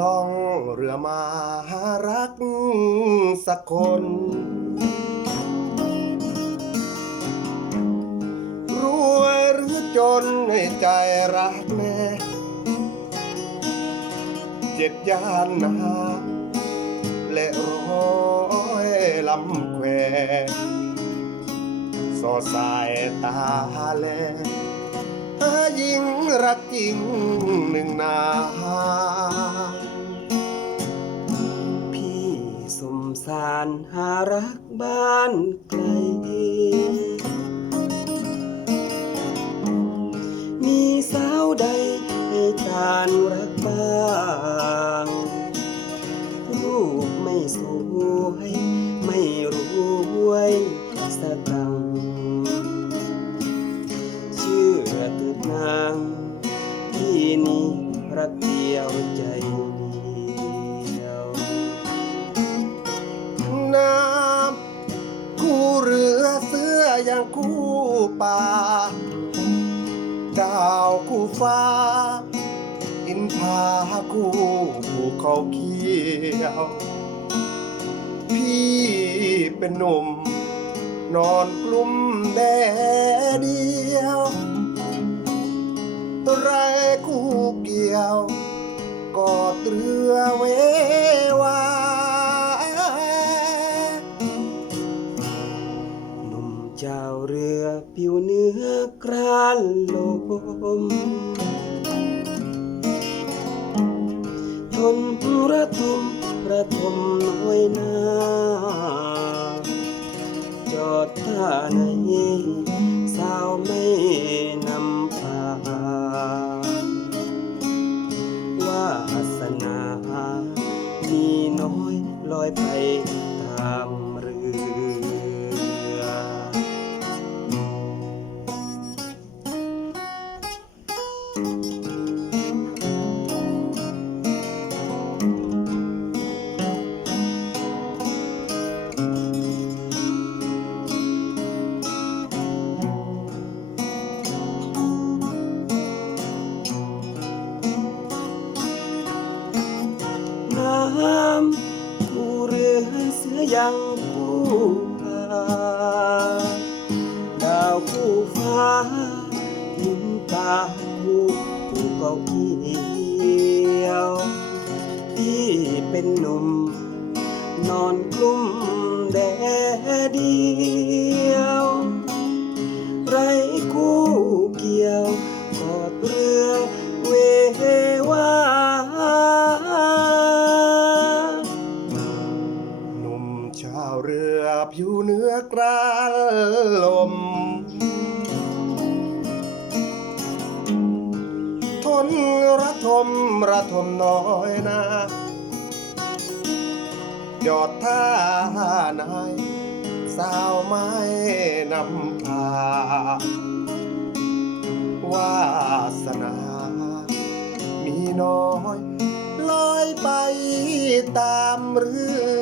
ล่องเรือมาหารักสักคน รวยหรือจนในใจรักแม่เจ็ดยานนาและร้อยลำแควสอสายตาแลหายิงรักจริงหนึ่งนาารหารักบ้านไกล มีสาวใดให้การรักบ้างรูปไม่สวยไม่รวยสตังชื่อเถิดนางที่นี่รัก คู่ป่าดาวคู่ฟ้า อินพาคู่ภูเขาเขียว พี่เป็นหนุ่ม นอนกลุ่มแดง อกรานลมทนระทมระทมน้อยนาจอดท่าไหนสาวไม่นำพาวาสนามีน้อยลอยไปตาม ยังผู้พาดาวคู่ฟ้ายิ้มตาคู่ผู้เก่าเกี่ยวที่เป็นหนุ่ม นอนกลุ่มแดดเดียว ชาวเรือผิวเนื้อกรานลม ทนระทมระทมน้อยนาหยอดท่านายสาวไม้นำพาวาสนา มีน้อย ลอยไปตามเรือ